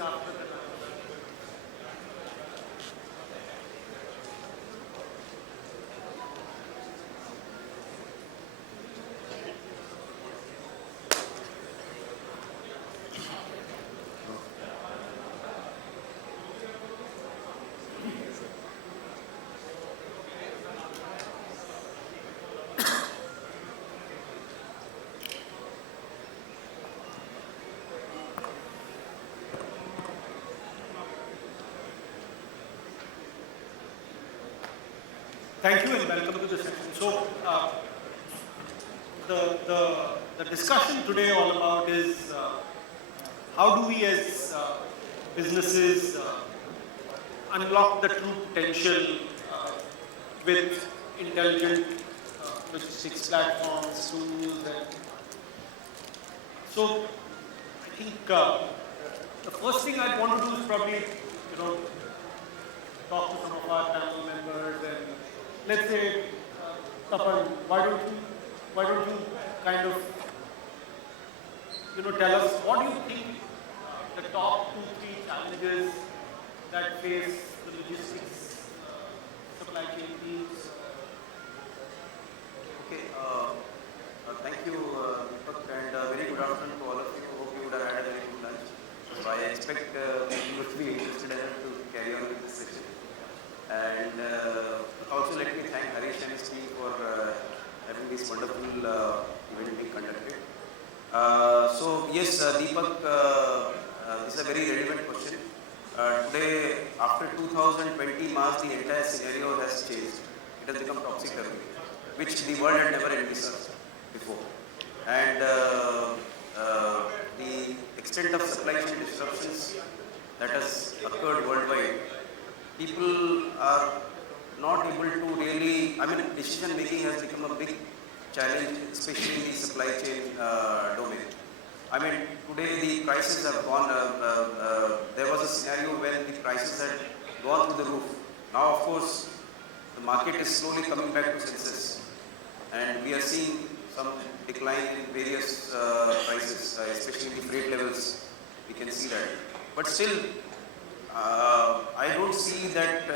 after that. Thank you and welcome to the session. So, the discussion today all about is how do we as businesses unlock the true potential with intelligent logistics platforms, tools, and so I think the first thing I'd want to do is probably talk to some of our panel members and let's say, Tapan, why don't you kind of, tell us what do you think the top 2-3 challenges that face the logistics supply chain teams? Okay, thank you, Deepak, and very good afternoon to all of you. Hope you would have had a very good lunch. So I expect you would be interested enough to carry on with this session. And also let me thank Harish and his team for having this wonderful event being conducted. So yes, Deepak, this is a very relevant question. Today, after 2020 March, the entire scenario has changed. It has become topsy-turvy, which the world had never envisaged before. And the extent of supply chain disruptions that has occurred worldwide, people are not able to really, decision making has become a big challenge, especially in the supply chain domain. Today the prices have gone, there was a scenario when the prices had gone through the roof. Now, of course, the market is slowly coming back to senses. And we are seeing some decline in various prices, especially the freight levels, we can see that. But still, I don't see that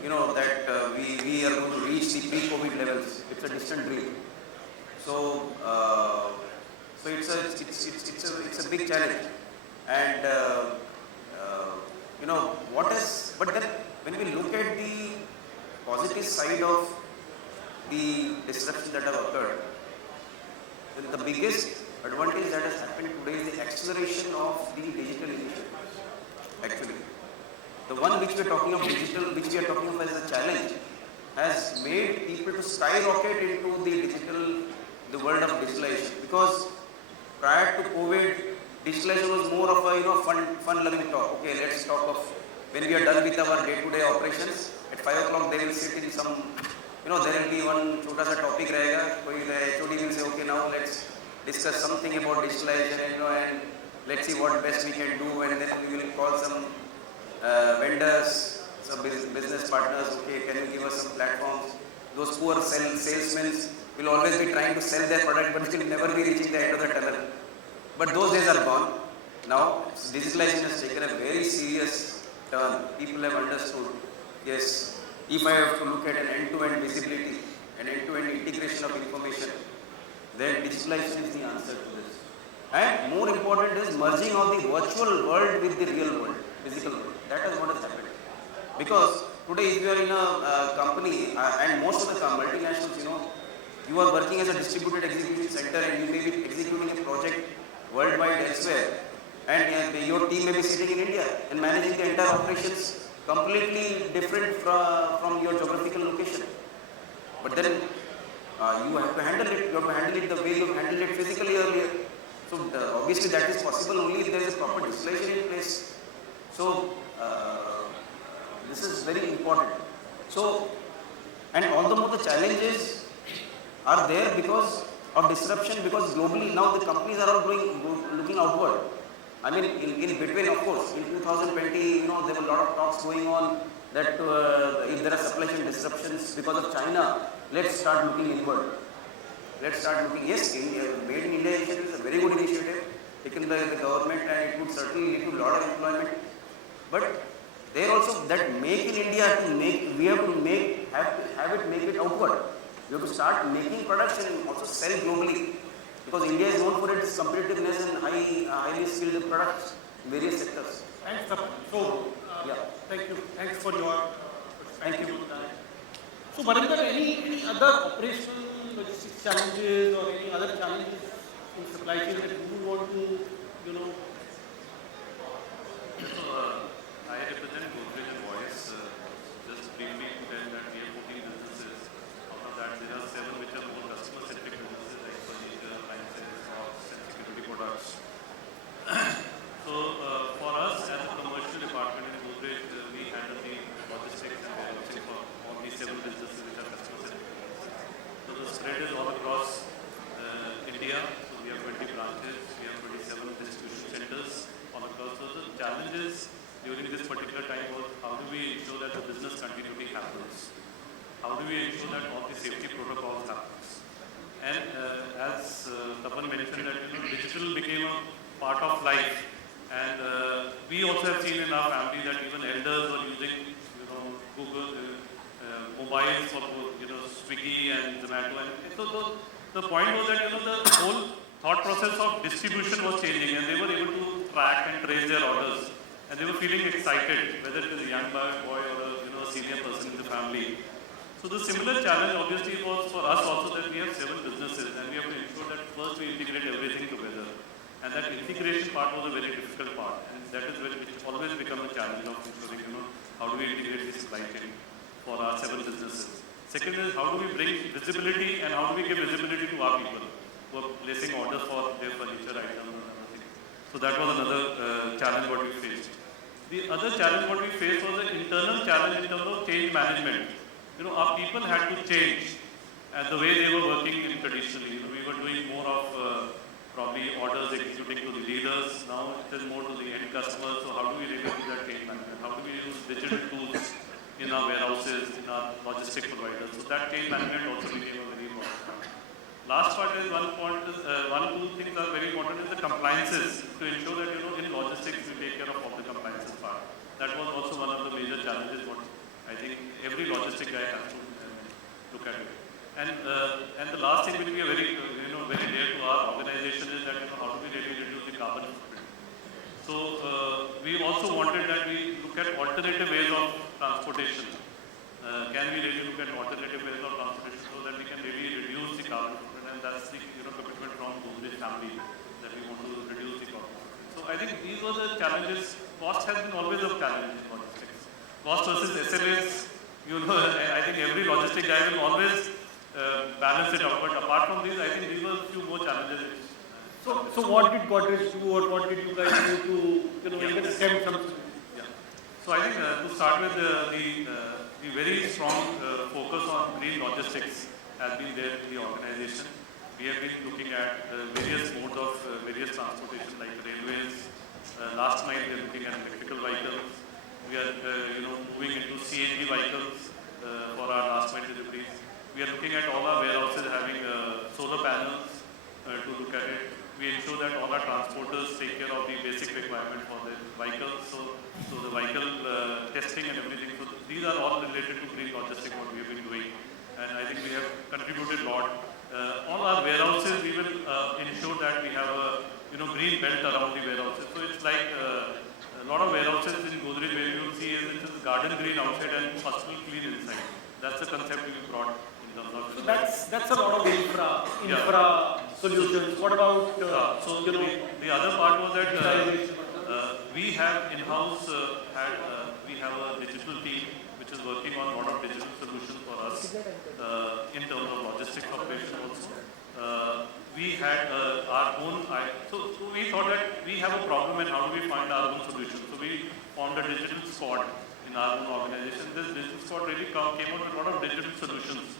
we are going to reach the pre-COVID levels. It's a distant dream. So it's a big challenge. And but then when we look at the positive side of the disruption that have occurred, then the biggest advantage that has happened today is the acceleration of the digital initiative. Actually, the one which we are talking of digital, which we are talking of as a challenge, has made people to skyrocket into the world of digitalization. Because prior to COVID, digitalization was more of a fun-loving talk. Okay, let's talk of when we are done with our day-to-day operations. At 5 o'clock, they will sit in some, there will be one chota sa topic rahega. The HOD will say, okay, now let's discuss something about digitalization, and let's see what best we can do, and then we will call some vendors, some business partners. Okay, can you give us some platforms? Those poor salesmen will always be trying to sell their product, but will never be reaching the end of the tunnel. But those days are gone. Now, digitalization has taken a very serious turn. People have understood, yes, if I have to look at an end-to-end visibility, an end-to-end integration of information, then digitalization is the answer to this. And more important is merging of the virtual world with the real world, physical world. That is what has happened. Because today if you are in a company, and most of the multinationals, you are working as a distributed execution center and you may be executing a project worldwide elsewhere. And your team may be sitting in India and managing the entire operations completely different from your geographical location. But then you have to handle it. You have to handle it the way you handled it physically earlier. So obviously that is possible only if there is a proper digitalization in place. So this is very important. So, and all the more the challenges are there because of disruption, because globally now the companies are all looking outward. In between, of course, in 2020, there were a lot of talks going on that if there are supply chain disruptions because of China, let's start looking inward. Let's start looking, yes, Made in India initiative is a very good initiative, taken by the government, and it would certainly lead to a lot of employment. But there also that make in India we have to make it outward. We have to start making products and also sell globally, because India is known for its competitiveness and highly skilled products in various sectors. Thanks, Tapan. So, Yeah. thank you. Thanks for your Thank you. perspective on that. So, Barinder, any other operational logistics challenges or any other challenges in supply chain that you would want to, you know? So, I represent Godrej and Boyce. Just briefly to tell that we have 14 businesses. Out of that, there are 7 which are more customer-centric businesses like furniture, appliances, stocks, and security products. So, for us as a commercial department in Godrej, we handle the logistics and warehousing for all these 7 businesses which are customer-centric. So, the spread is all across India. So, we have 20 branches, we have 27 distribution centers all across. So, the challenges during this particular time was how do we ensure that the business continuity happens? How do we ensure that all the safety protocols happens? And as Tapan mentioned that digital became a part of life, and we also have seen in our family that even elders are using Google mobiles for Swiggy and Zomato, and so the point was that the whole thought process of distribution was changing, and they were able to track and trace their orders, and they were feeling excited, whether it is a young boy or a senior person in the family. So the similar challenge obviously was for us also that we have 7 businesses, and we have to ensure that first we integrate everything together, and that integration part was a very difficult part, and that is where it always becomes a challenge of ensuring how do we integrate this supply chain for our 7 businesses. Second is how do we bring visibility, and how do we give visibility to our people who are placing orders for their furniture items and other things. So that was another challenge what we faced. The other challenge what we faced was an internal challenge in terms of change management. Our people had to change the way they were working in traditionally. We were doing more of probably orders executing to the dealers. Now it is more to the end customers. So how do we really do that change management? How do we use digital tools in our warehouses, in our logistic providers? So that change management also became a very important. Last part is two things are very important is the compliances, to ensure that in logistics we take care of all the compliances part. That was also one of the major challenges what I think every logistic guy has to look at it. And the last thing will be a very very dear to our organization is that how do we really reduce the carbon footprint. So we also wanted that we look at alternative ways of transportation. Can we really look at alternative ways of transportation so that we can really reduce the carbon footprint, and that's the commitment from Godrej family that we want to reduce the carbon footprint. So I think these were the challenges. Cost has been always a challenge in logistics. Cost versus SLAs, I think every logistic guy will always balance it out. But apart from these, I think these were a few more challenges. So what did Godrej do, or what did you guys do to even attempt something? Yeah. So I think to start with, the very strong focus on green logistics has been there in the organization. We have been looking at various modes of various transportation like railways. Last mile we are looking at electrical vehicles. We are moving into CNG vehicles for our last mile deliveries. We are looking at all our warehouses having solar panels to look at it. We ensure that all our transporters take care of the basic requirement for the vehicles. So the vehicle testing and everything. So these are all related to green logistics what we have been doing. And I think we have contributed a lot. All our warehouses, we will ensure that we have a green belt around the warehouses. So it's like a lot of warehouses in Godrej where you will see it is garden green outside and personal clean inside. That's the concept we brought in terms of. So that's a lot of infra solutions. What about the other part was that we have in-house we have a digital team which is working on a lot of digital solutions for us in terms of logistics operation also. We had our own, so we thought that we have a problem and how do we find our own solution. So we formed a digital squad in our own organization. This digital squad really came out with a lot of digital solutions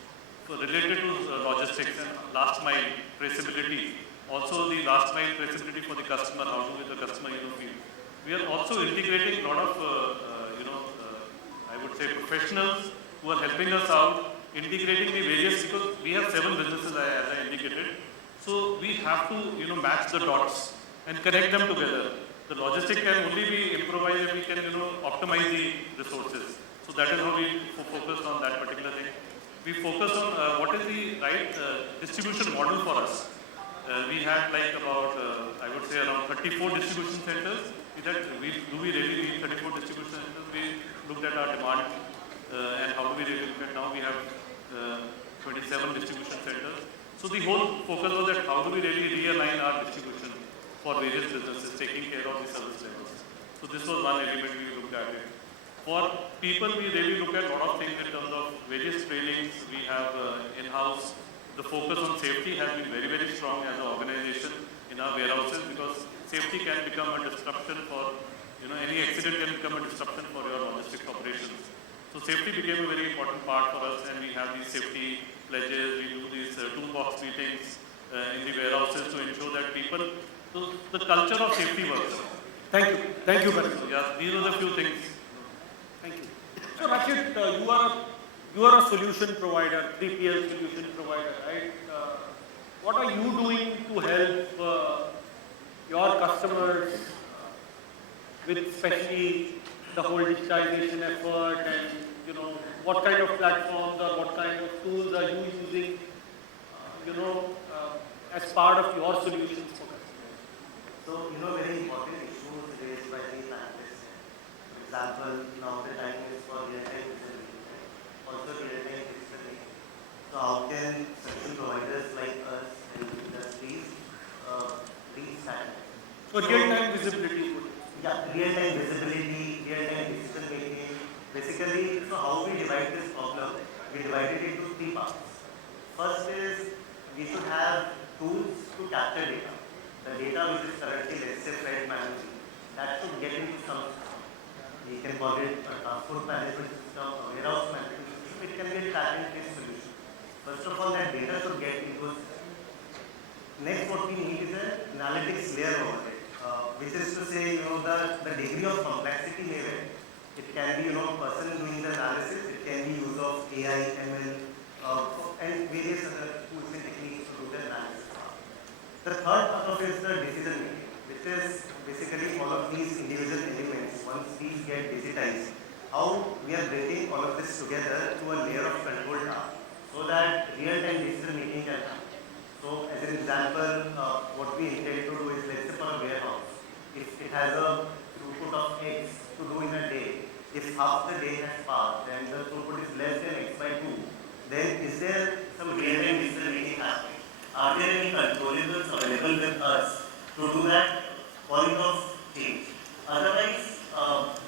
related to logistics and last mile traceability. Also the last mile traceability for the customer, how do the customer feel. We are also integrating a lot of, I would say professionals who are helping us out, integrating the various, because we have 7 businesses as I indicated. So we have to, match the dots and connect them together. The logistics can only be improvised if we can, optimize the resources. So that is how we focused on that particular thing. We focus on what is the right distribution model for us. We had like about, I would say around 34 distribution centers. Do we really need 34 distribution centers? We looked at our demand and how do we really look at now we have 27 distribution centers. So the whole focus was that how do we really realign our distribution for various businesses, taking care of the service levels. So this was one element we looked at it. For people, we really look at a lot of things in terms of various trainings we have in-house. The focus on safety has been very, very strong as an organization in our warehouses because safety can become a disruption for, any accident can become a disruption for your logistics operations. So safety became a very important part for us and we have these safety pledges, we do these toolbox meetings in the warehouses to ensure that people, so the culture of safety works. Thank you. Thank you, Barinder. Yeah, these are the few things. Thank you. So Rachit, you are a solution provider, 3PL solution provider, right? What are you doing to help your customers with especially the whole digitization effort and, what kind of platforms or what kind of tools are you using, as part of your solutions for customers? So, very important issues raised by the panelists. For example, now the time is for real-time visibility, also real-time visibility. So, how can solution providers like us and industries reach that? So, real-time visibility. Yeah, real-time visibility, real-time decision making. Basically, so how we divide this problem, we divide it into 3 parts. First is we should have tools to capture data. The data which is currently, let's say, fed manually, that should get into some system. We can call it a transport management system, a warehouse management system. It can be a track and trace solution. First of all, that data should get into a system. Next, what we need is an analytics layer over it, which is to say, the degree of complexity may vary. It can be, person doing the analysis. It can be use of AI, ML, and various other tools and techniques to do the analysis. The third part of it is the decision making, which is basically all of these individual elements. Once these get digitized, how we are bringing all of this together to a layer of control tower, so that real-time decision making can happen. So, as an example, what we intend to do is, let's say for a warehouse, if it has a throughput of X to do in a day, if half the day has passed and the throughput is less than X by 2, then is there some real-time decision making happening? Are there any controllables available with us to do that point of change? Otherwise,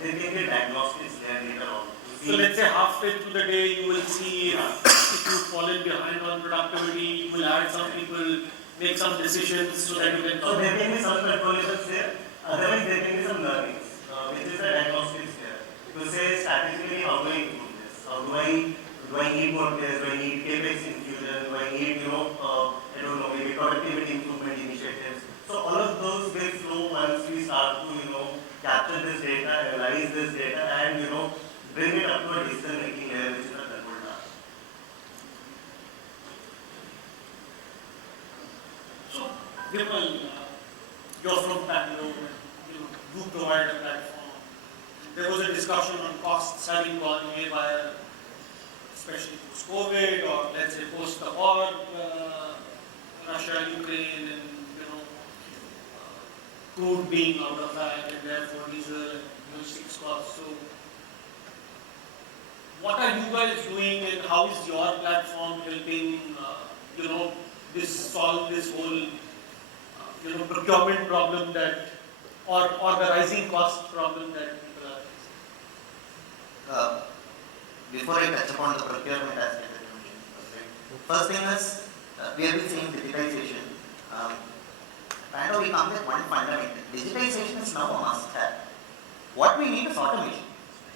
there can be diagnostics there later on. So let's say halfway through the day, you will see if you've fallen behind on productivity, you will add some people, make some decisions so that you can. So there can be some controllables there. Otherwise, there can be some learnings, which is the diagnostics there. To say strategically, how do I improve this? How do I need more players? Do I need CapEx infusion? Do I need, I don't know, maybe productivity improvement initiatives? So all of those will flow once we start to, capture this data, analyze this data, and, bring it up to a decision-making layer, which is the control tower. So, Vimal, you're from Pando, you provide a platform. There was a discussion on costs having gone haywire, especially post-COVID or let's say post the war, Russia, Ukraine, and crude being out of whack, and therefore diesel and logistics costs. So, what are you guys doing, and how is your platform helping, solve this whole, procurement problem that, or the rising cost problem that people are facing? Before I touch upon the procurement aspect that you mentioned, first thing is, we have been saying digitization. We come with one fundamental. Digitization is now a must-have. What we need is automation.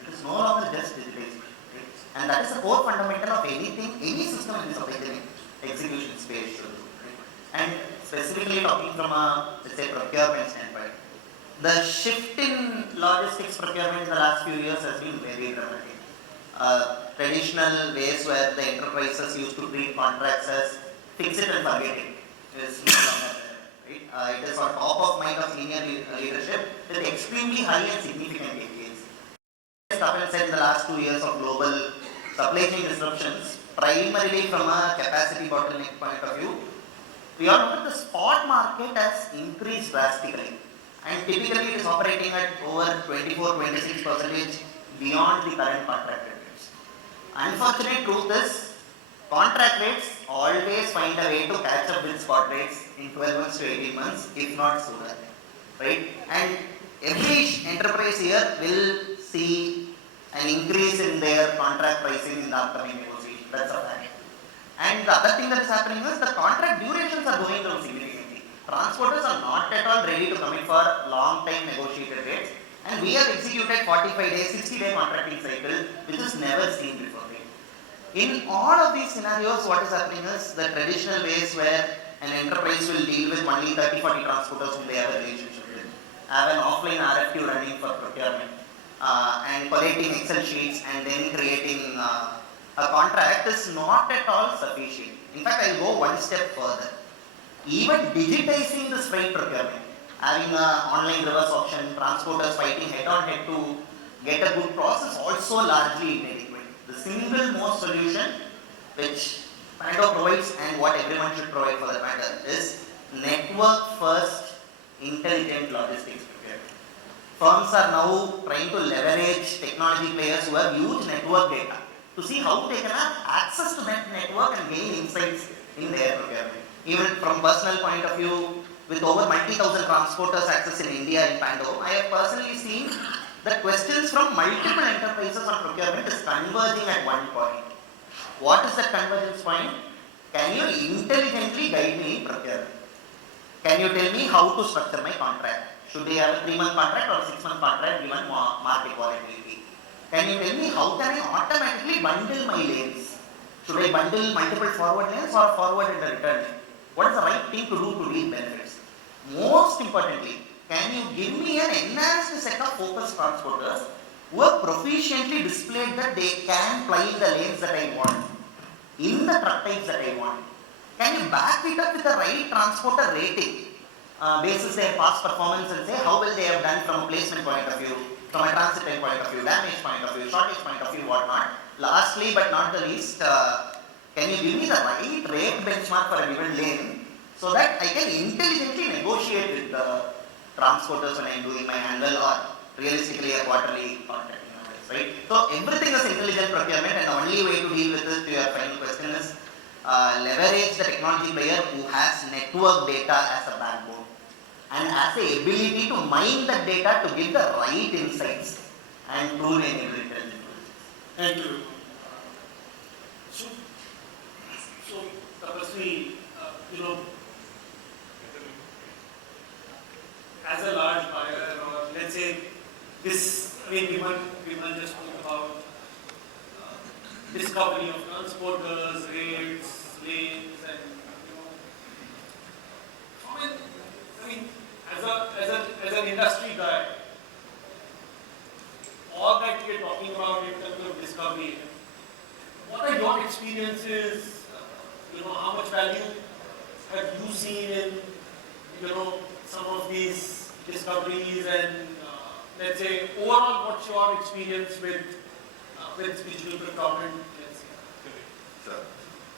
It is no longer just digitization. Right? And that is the core fundamental of anything, any system in the supply chain execution space should do. Right? And specifically talking from a, let's say, procurement standpoint, the shift in logistics procurement in the last few years has been very dramatic. Traditional ways where the enterprises used to treat contracts as fix it and forget it is no longer there. right? It is on top of mind of senior leadership with extremely high and significant KPIs. As Tapan said, in the last 2 years of global supply chain disruptions, primarily from a capacity bottleneck point of view, we all know that the spot market has increased drastically, and typically it is operating at over 24-26% beyond the current contract rates. Unfortunate truth is, contract rates always find a way to catch up with spot rates in 12 months to 18 months, if not sooner, right? And every enterprise here will see an increase in their contract pricing in the upcoming negotiation. That's a fact. And the other thing that is happening is the contract durations are going down significantly. Transporters are not at all ready to commit for long time negotiated rates, and we have executed 45-day, 60-day contracting cycle, which is never seen before. In all of these scenarios, what is happening is the traditional ways where an enterprise will deal with only 30-40 transporters whom they have a relationship with, have an offline RFQ running for procurement, and collating Excel sheets and then creating a contract is not at all sufficient. In fact, I will go one step further. Even digitizing this freight procurement, having an online reverse auction, transporters fighting head on head to get a good process, also largely inadequate. The single most solution which PandoCorp provides and what everyone should provide for that matter is network first intelligent logistics procurement. Firms are now trying to leverage technology players who have huge network data to see how they can have access to that network and gain insights in their procurement. Even from personal point of view, with over multi-thousand transporters access in India in Pando, I have personally seen that questions from multiple enterprises on procurement is converging at one point. What is that convergence point? Can you intelligently guide me in procurement? Can you tell me how to structure my contract? Should they have a 3-month contract or a 6-month contract given market volatility? Can you tell me how can I automatically bundle my lanes? Should I bundle multiple forward lanes or forward and a return lane? What is the right thing to do to reap benefits? Most importantly, can you give me an enhanced set of focused transporters who have proficiently displayed that they can ply in the lanes that I want, in the truck types that I want? Can you back it up with the right transporter rating, basis their past performance and say how well they have done from a placement point of view, from a transit time point of view, damage point of view, shortage point of view, whatnot. Lastly but not the least, can you give me the right rate benchmark for a given lane so that I can intelligently negotiate with the transporters when I am doing my annual or realistically a quarterly contract, right? So everything is intelligent procurement, and the only way to deal with this, to your final question, is leverage the technology player who has network data as a backbone and has the ability to mine that data to give the right insights and prune enable intelligent. Thank you. So Tapaswi, as a large buyer, or let's say this, Vimal just spoke about discovery of transporters, rates, lanes, and as an industry guy, all that we are talking about in terms of discovery, what are your experiences? How much value have you seen in some of these discoveries, and let's say overall, what's your experience with digital procurement? Let's say. Sure.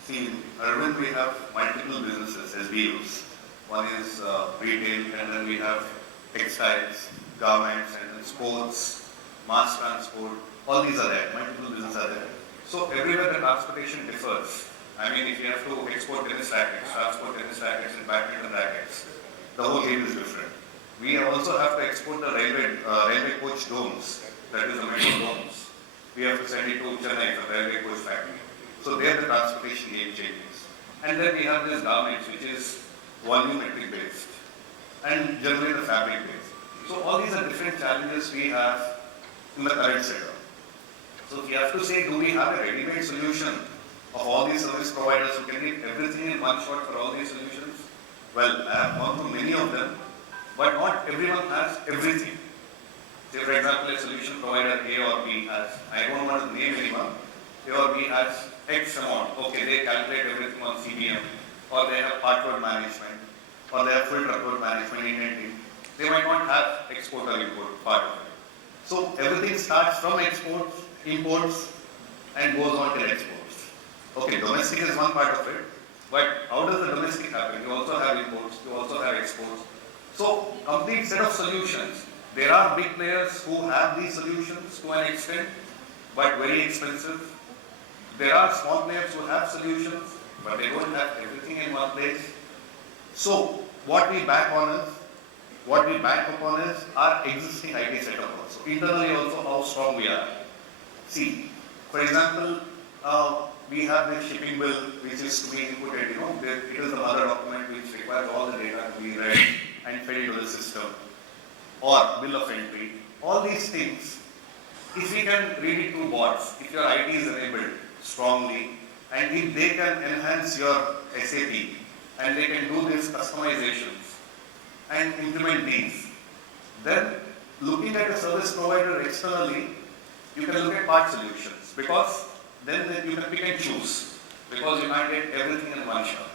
See, in Arvind we have multiple businesses, SBUs. One is retail, and then we have textiles, garments, and then sports, mass transport. All these are there. Multiple businesses are there. So everywhere the transportation differs. I mean, if you have to export tennis rackets, transport tennis rackets and badminton rackets, the whole game is different. We also have to export the railway coach domes, that is the metro domes. We have to send it to Chennai for the railway coach factory. So there the transportation game changes. And then we have this garments, which is volumetric based and generally the fabric based. So all these are different challenges we have in the current setup. So if you have to say, do we have a ready-made solution of all these service providers who can get everything in one shot for all these solutions? Well, I have gone through many of them, but not everyone has everything. Say for example, a solution provider A or B has, I don't want to name anyone, A or B has X amount. Okay, they calculate everything on CBM, or they have part code management, or they have full truckload management Indian team. They might not have export or import part of it. So everything starts from exports, imports, and goes on till exports. Okay, domestic is one part of it, but how does the domestic happen? You also have imports, you also have exports. So, complete set of solutions. There are big players who have these solutions to an extent, but very expensive. There are small players who have solutions, but they don't have everything in one place. So, what we back upon is our existing IT setup also. Internally also how strong we are. See, for example, we have the shipping bill which is to be inputted, it is the mother document which requires all the data to be read and fed into the system, or bill of entry. All these things, if we can read it through bots, if your IT is enabled strongly, and if they can enhance your SAP, and they can do these customizations and implement these, then looking at a service provider externally, you can look at part solutions, because then you can pick and choose, because you can't get everything in one shot.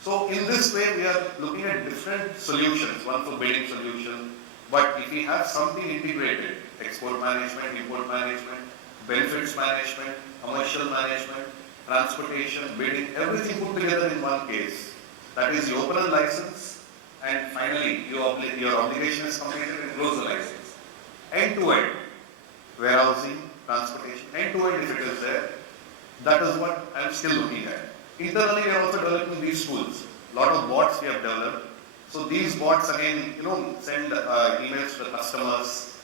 So in this way, we are looking at different solutions, one for bidding solution, but if we have something integrated, export management, import management, benefits management, commercial management, transportation, bidding, everything put together in one case. That is, you open a license, and finally your obligation is completed and close the license. End-to-end, warehousing, transportation, end-to-end if it is there, that is what I am still looking at. Internally, we are also developing these tools. A lot of bots we have developed. So these bots again, send emails to the customers,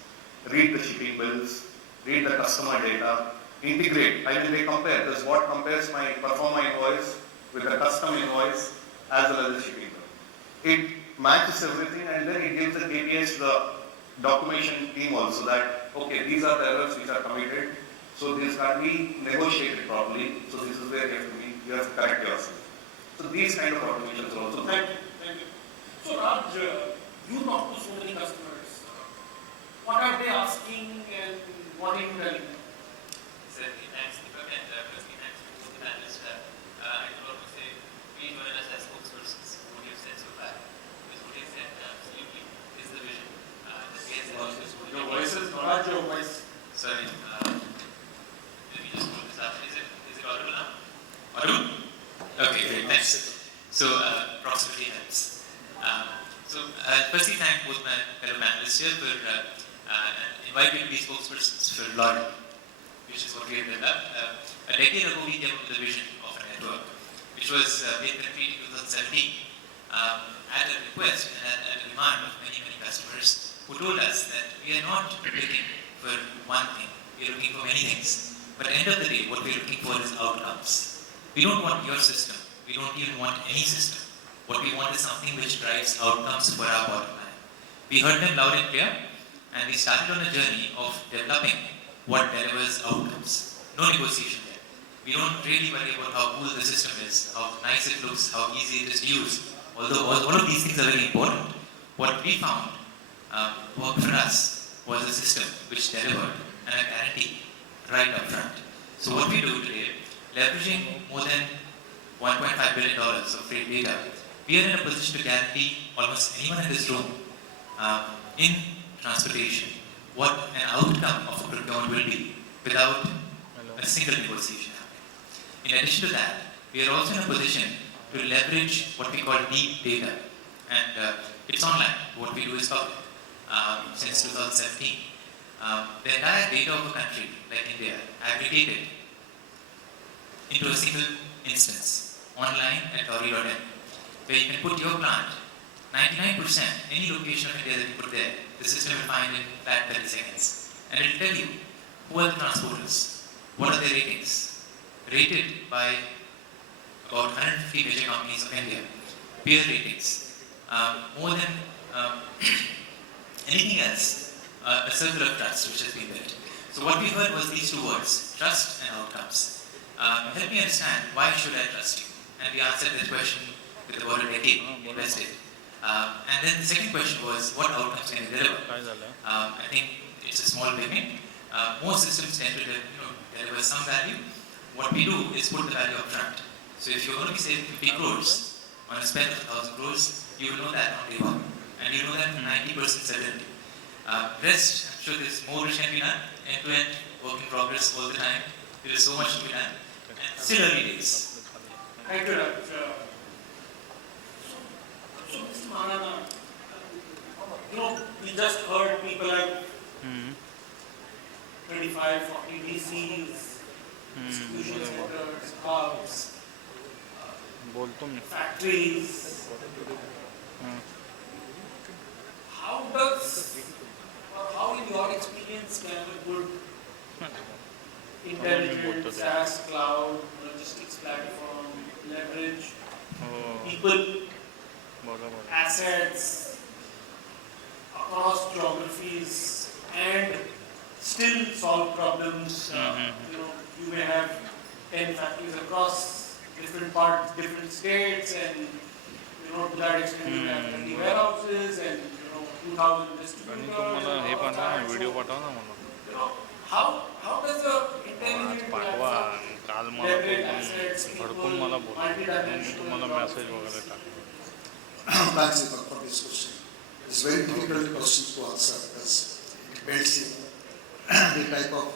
read the shipping bills, read the customer data, integrate. They compare. This bot compares my performer invoice with the custom invoice as well as the shipping bill. It matches everything, and then it gives the KPIs to the documentation team also that, okay, these are the errors which are committed. So these can be negotiated properly. So this is where you have to correct yourself. So these kind of automations also. Thank you. So Raj, you talk to so many customers. What are they asking and what are you telling them? Certainly, thanks Deepak, and firstly thanks to both the panelists. I would also say, please join us as spokespersons for what you have said so far. Because what you have said absolutely is the vision. Your voice is Raj, your voice. Sorry, let me just put this up. Is it audible now? Audible? Okay, great, thanks. So, proximity helps. Firstly, thank both my fellow panelists here for inviting me to be spokespersons for FLUOR, which is what we have built up. A decade ago, we came up with a vision of a network, which was made concrete in 2017 at a request and at a demand of many customers who told us that we are not looking for one thing, we are looking for many things. But at the end of the day, what we are looking for is outcomes. We don't want your system, we don't even want any system. What we want is something which drives outcomes for our bottom line. We heard them loud and clear, and we started on a journey of developing what delivers outcomes. No negotiation there. We don't really worry about how cool the system is, how nice it looks, how easy it is to use. Although all of these things are very important, what we found worked for us was a system which delivered and a guarantee right up front. So what we do today, leveraging more than $1.5 billion of freight data, we are in a position to guarantee almost anyone in this room in transportation what an outcome of a procurement will be without a single negotiation happening. In addition to that, we are also in a position to leverage what we call deep data, and it's online. What we do is public since 2017. The entire data of a country like India aggregated into a single instance online at tori.in, where you can put your plant, 99%, any location of India that you put there, the system will find in flat 30 seconds. And it will tell you who are the transporters, what are their ratings, rated by about 150 major companies of India, peer ratings, more than anything else, a circle of trust which has been built. So what we heard was these two words, trust and outcomes. Help me understand, why should I trust you? And we answered this question with about a decade invested. And then the second question was, what outcomes can you deliver? I think it's a small beginning. Most systems tend to deliver some value. What we do is put the value up front. So if you're going to be saving 50 crores on a spend of 1,000 crores, you will know that on day one. And you know that 90% certainty. Rest, I'm sure there's more which can be done, end-to-end, work in progress all the time. There is so much to be done, and still early days. Thank you, Raj. So, Mr. Maharana, we just heard people have 25, 40 DCs, distribution centers, hubs, factories. How in your experience can a good intelligent SaaS cloud logistics platform leverage people, assets across geographies and still solve problems? You may have 10 factories across different parts, different states, and to that extent you have 30 warehouses and 2,000 distributors. How does the intelligent platform leverage assets, people, multi-dimensional Thanks, Deepak, for this question. It's a very difficult question to answer because it depends on the type of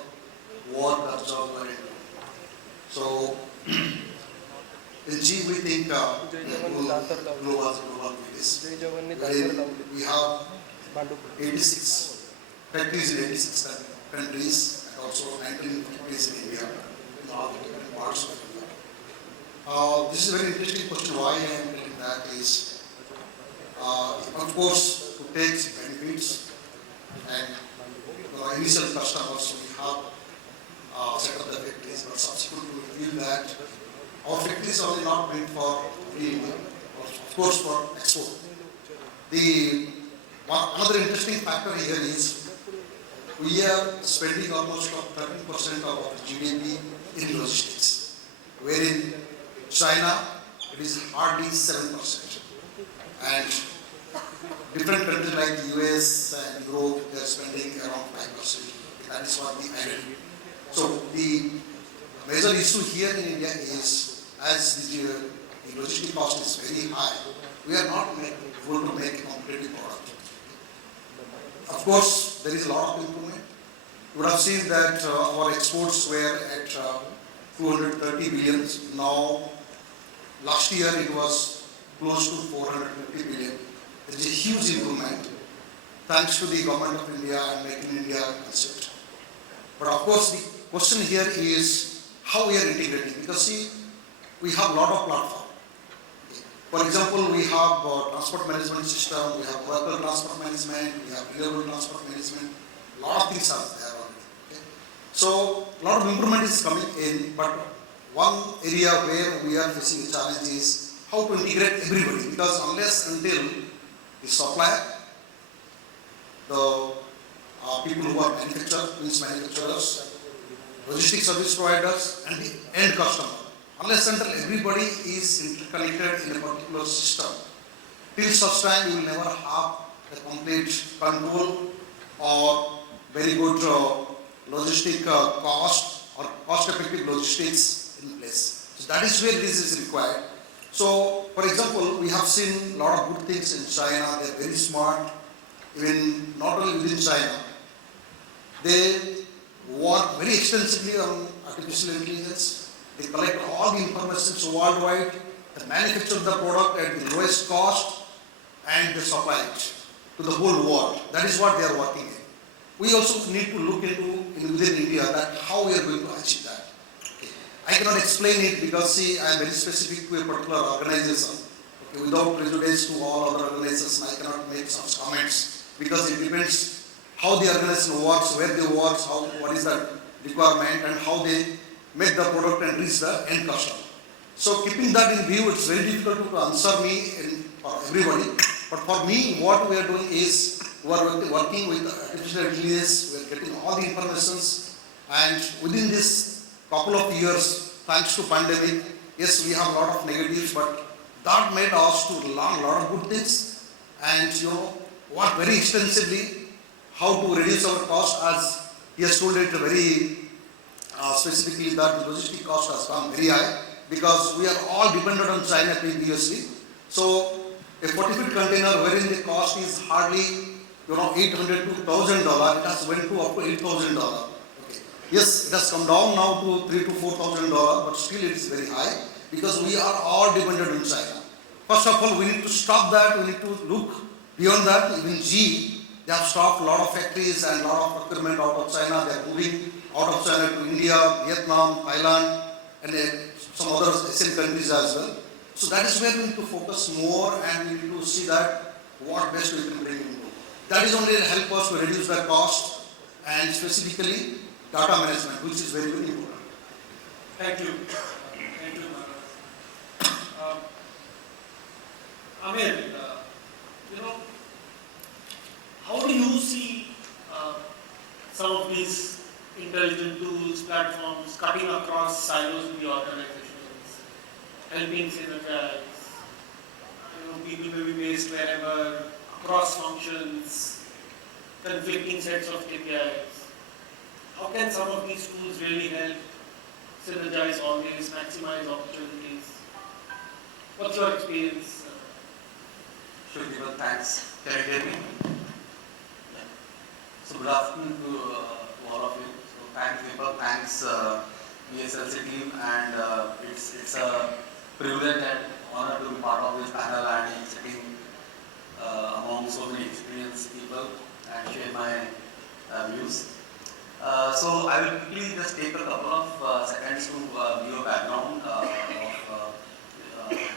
war that job we are in. So, in G, we think global is we have 86 factories in 86 countries and also 19 factories in India, in all different parts of India. This is a very interesting question. Why I am telling that is, of course, to take benefits and the initial customers we have set up the factories, but subsequently we feel that our factories are only not meant for India, of course for export. Another interesting factor here is we are spending almost 13% of our GDP in logistics, wherein China it is hardly 7%, and different countries like the US and Europe they are spending around 5%. That is what the idea. So the major issue here in India is, as the logistic cost is very high, we are not able to make a competitive product. Of course, there is a lot of improvement. You would have seen that our exports were at 230 billion. Now, last year it was close to 450 billion. There is a huge improvement thanks to the government of India and Make in India concept. But of course, the question here is how we are integrating, because see, we have a lot of platforms. For example, we have transport management system, we have vehicle transport management, we have renewable transport management. A lot of things are there already. Okay? So, a lot of improvement is coming in, but one area where we are facing a challenge is how to integrate everybody, because unless until the supplier, the people who are manufacturers, logistics service providers, and the end customer, unless until everybody is interconnected in a particular system, till such time you will never have a complete control or very good logistic cost or cost-effective logistics in place. So that is where this is required. So, for example, we have seen a lot of good things in China. They are very smart, even not only within China. They work very extensively on artificial intelligence. They collect all the information worldwide, they manufacture the product at the lowest cost, and they supply it to the whole world. That is what they are working in. We also need to look into within India that how we are going to achieve that. Okay. I cannot explain it because see, I am very specific to a particular organization. Okay. Without prejudice to all other organizations, I cannot make such comments because it depends how the organization works, where they work, what is the requirement, and how they make the product and reach the end customer. So keeping that in view, it's very difficult to answer me and for everybody. But for me, what we are doing is we are working with artificial intelligence. We are getting all the informations, and within this couple of years, thanks to pandemic, yes, we have a lot of negatives, but that made us to learn a lot of good things, and work very extensively how to reduce our cost. As he has told it very specifically that the logistic cost has gone very high because we are all dependent on China previously. So A 40-foot container wherein the cost is hardly, $800 to $1,000, it has went to up to $8,000. Okay. Yes, it has come down now to $3,000 to $4,000, but still it is very high because we are all dependent on China. First of all, we need to stop that. We need to look beyond that. Even GE, they have stopped a lot of factories and a lot of procurement out of China. They are moving out of China to India, Vietnam, Thailand, and some other Asian countries as well. So that is where we need to focus more, and we need to see that what best we can bring into. That is only help us to reduce the cost and specifically data management, which is very, very important. Thank you. Thank you, Maharana. Amer, how do you see some of these intelligent tools, platforms cutting across silos in the organizations, helping synergize? People may be based wherever, across functions, conflicting sets of KPIs. How can some of these tools really help synergize all these, maximize opportunities? What's your experience? Sure, Deepak, thanks. Can you hear me? Yeah. So good afternoon to all of you. So thanks Deepak, thanks ELSC team, and it's a privilege and honor to be part of this panel and sitting among so many experienced people and share my views. So I will quickly just take a couple of seconds to give a background of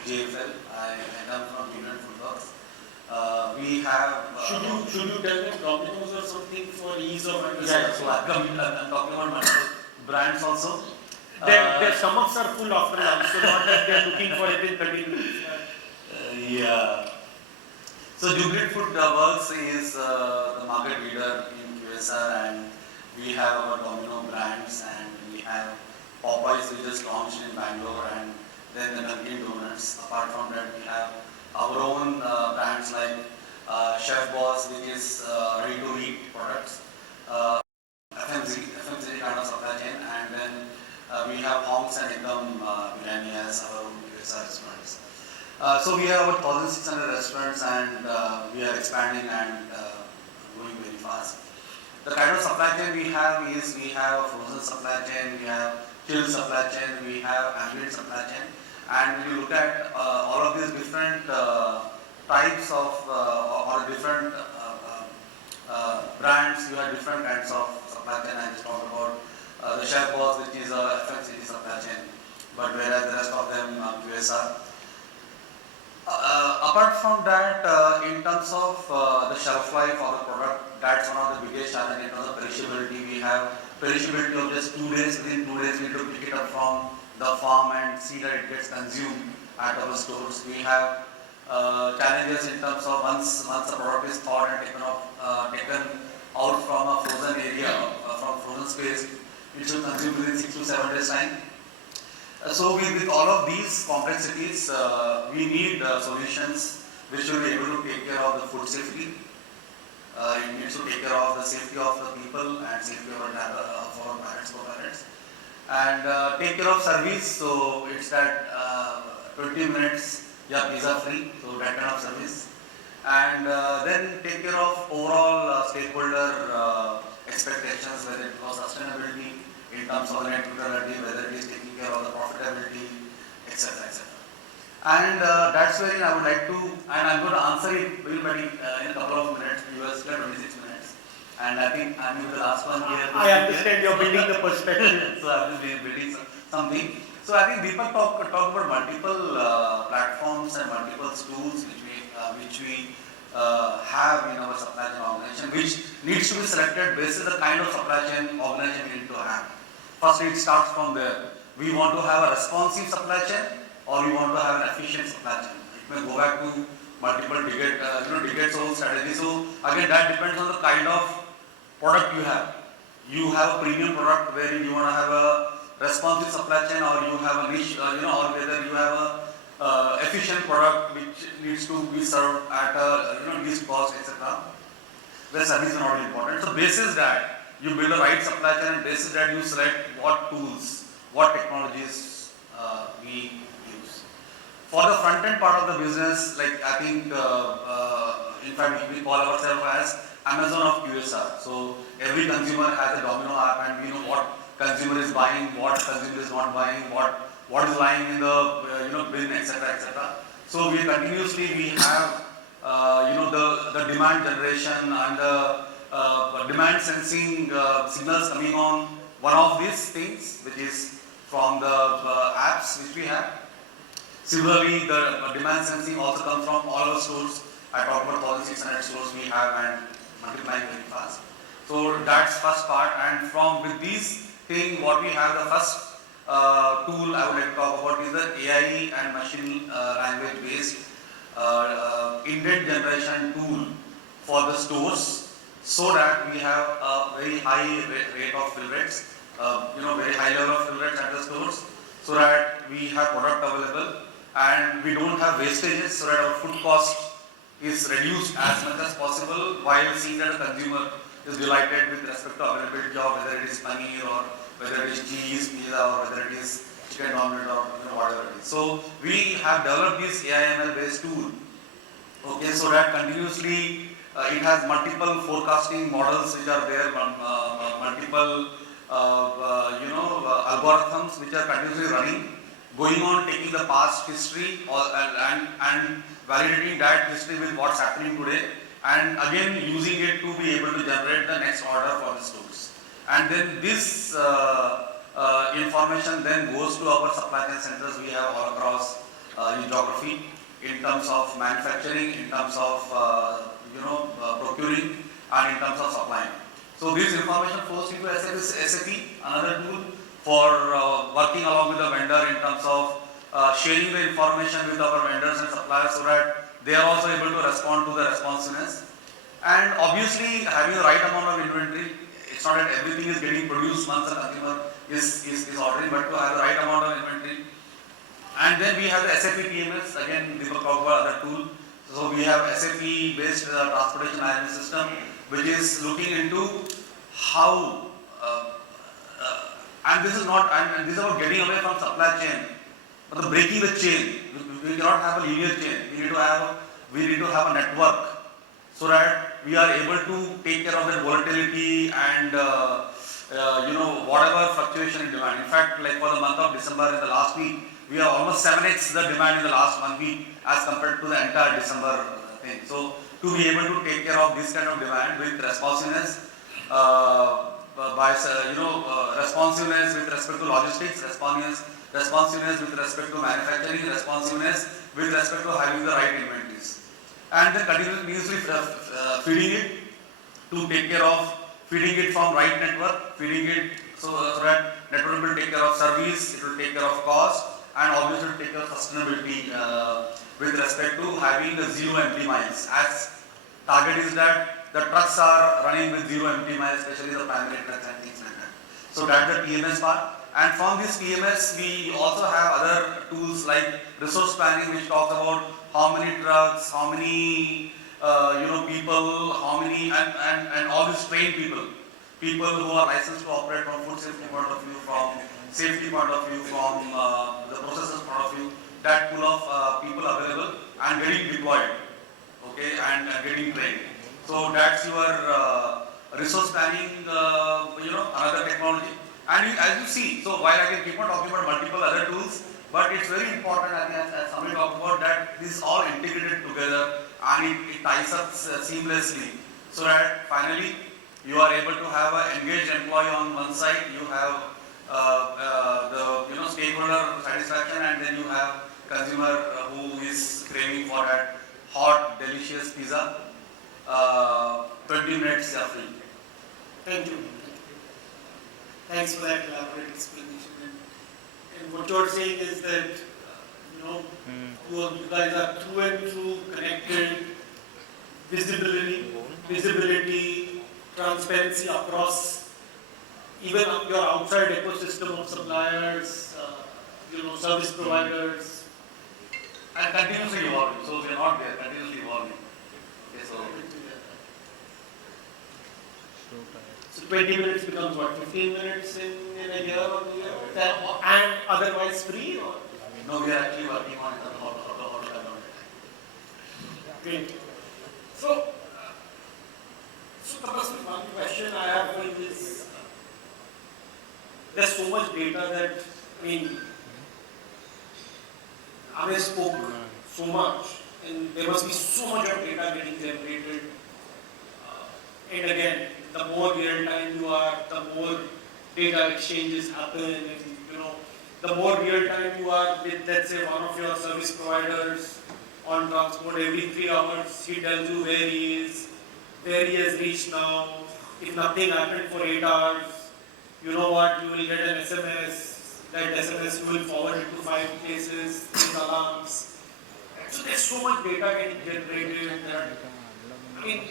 JFL. I come from Jubilant FoodWorks. We have. Should you tell them Domino's or something for ease of understanding? Yeah, so I'm talking about multiple brands also. Their stomachs are full after lunch, so not that they are looking for it in 30 minutes. Yeah. So Jubilant FoodWorks is the market leader in QSR, and we have our Domino brands, and we have Popeyes, which just launched in Bangalore, and then the Dunkin' Donuts. Apart from that, we have our own brands like Chef Boss, which is ready-to-eat products, FMCG kind of supply chain, and then we have Honks and EXIM Biryani as our own QSR restaurants. So we have about 1,600 restaurants, and we are expanding and growing very fast. The kind of supply chain we have is we have a frozen supply chain, we have chilled supply chain, we have ambient supply chain, and when you look at all of these different types of or different brands, you have different kinds of supply chain. I just talked about the Chef Boss, which is a FMCG supply chain, but whereas the rest of them QSR. Apart from that, in terms of the shelf life of the product, that's one of the biggest challenges. In terms of perishability, we have perishability of just 2 days. Within 2 days, we need to pick it up from the farm and see that it gets consumed at our stores. We have challenges in terms of once the product is thawed and taken out from a frozen area, from frozen space, it should consume within 6 to 7 days time. So with all of these complexities, we need solutions which will be able to take care of the food safety. It needs to take care of the safety of the people and safety of our parents, co-parents, and take care of service. So it's that 20 minutes, yeah, pizza free. So that kind of service, and then take care of overall stakeholder expectations, whether it was sustainability in terms of the net neutrality, whether it is taking care of the profitability, etc., etc. And that's where I would like to, and I'm going to answer it very in a couple of minutes. You have still 26 minutes, and I think I'm the last one here. I understand you're building the perspective. So I'm just building something. So I think Deepak talked about multiple platforms and multiple tools which we have in our supply chain organization, which needs to be selected based on the kind of supply chain organization we need to have. First, it starts from there. We want to have a responsive supply chain, or we want to have an efficient supply chain. It may go back to multiple decades-old strategy. So again, that depends on the kind of product you have. You have a premium product where you want to have a responsive supply chain, or you have a niche, or whether you have a efficient product which needs to be served at a least cost, etc. Where service is not important. So basis that you build a right supply chain, and basis that you select what tools, what technologies we use. For the front end part of the business, like I think, in fact, we call ourselves as Amazon of QSR. So every consumer has a Domino app, and we know what consumer is buying, what consumer is not buying, what is lying in the bin, etc., etc. So we have the demand generation and the demand sensing signals coming on one of these things, which is from the apps which we have. Similarly, the demand sensing also comes from all our stores. I talked about 1,600 stores we have and multiplying very fast. So that's first part. And with these thing, what we have, the first tool I would like to talk about is the AI and machine language based indent generation tool for the stores, so that we have a very high rate of fill rates, very high level of fill rates at the stores, so that we have product available and we don't have wastages, so that our food cost is reduced as much as possible, while seeing that the consumer is delighted with respect to availability of whether it is paneer or whether it is cheese, pizza, or whether it is chicken omelette or whatever it is. So we have developed this AIML based tool, okay, so that continuously it has multiple forecasting models which are there, multiple algorithms which are continuously running, going on taking the past history and validating that history with what's happening today, and again using it to be able to generate the next order for the stores. And then this information then goes to our supply chain centers we have all across geography, in terms of manufacturing, in terms of procuring, and in terms of supplying. So this information flows into SAP, another tool for working along with the vendor in terms of sharing the information with our vendors and suppliers, so that they are also able to respond to the responsiveness. And obviously having the right amount of inventory. It's not that everything is getting produced once the consumer is ordering, but to have the right amount of inventory. And then we have the SAP TMS, again Deepak talked about other tool. So we have SAP based transportation management system, which is looking into how, and this is about getting away from supply chain, but the breaking the chain. We cannot have a linear chain. We need to have a network, so that we are able to take care of that volatility and whatever fluctuation in demand. In fact, like for the month of December in the last week, we have almost 7x the demand in the last 1 week as compared to the entire December thing. So to be able to take care of this kind of demand with responsiveness, responsiveness with respect to logistics, responsiveness with respect to manufacturing, responsiveness with respect to having the right inventories. And then continuously feeding it to take care of, feeding it from right network, feeding it so that network will take care of service, it will take care of cost, and obviously it will take care of sustainability with respect to having the zero empty miles. As target is that the trucks are running with zero empty miles, especially the primary trucks and things like that. So that's the TMS part. And from this TMS, we also have other tools like resource planning, which talks about how many trucks, how many people, how many and all these trained people who are licensed to operate from food safety point of view, from safety point of view, from the processes point of view. That pool of people available and getting deployed, okay, and getting trained. So that's your resource planning, another technology. And as you see, so while I can keep on talking about multiple other tools, but it's very important, as somebody talked about, that this is all integrated together and it ties up seamlessly, so that finally you are able to have an engaged employee on one side, you have the stakeholder satisfaction, and then you have consumer who is craving for that hot, delicious pizza. 20 minutes they are free. Thank you. Thanks for that elaborate explanation. And what you're saying is that, you guys are through and through connected, visibility, transparency across even your outside ecosystem of suppliers, service providers. And continuously evolving. So we are not there, continuously evolving. Okay, so 20 minutes becomes what, 15 minutes in a year or 2 years? And otherwise free? Or? No, we are actually working on how to convert it. Great. So Tapaswi, one question I have for you is, there's so much data that, I mean, Amer spoke so much, and there must be so much of data getting generated. And again, the more real time you are, the more data exchanges happen, and the more real time you are with, let's say, one of your service providers on transport. Every 3 hours, he tells you where he is, where he has reached now. If nothing happened for 8 hours, you know what, you will get an SMS. That SMS you will forward it to 5 places, 6 alarms. So there's so much data getting generated that, I mean,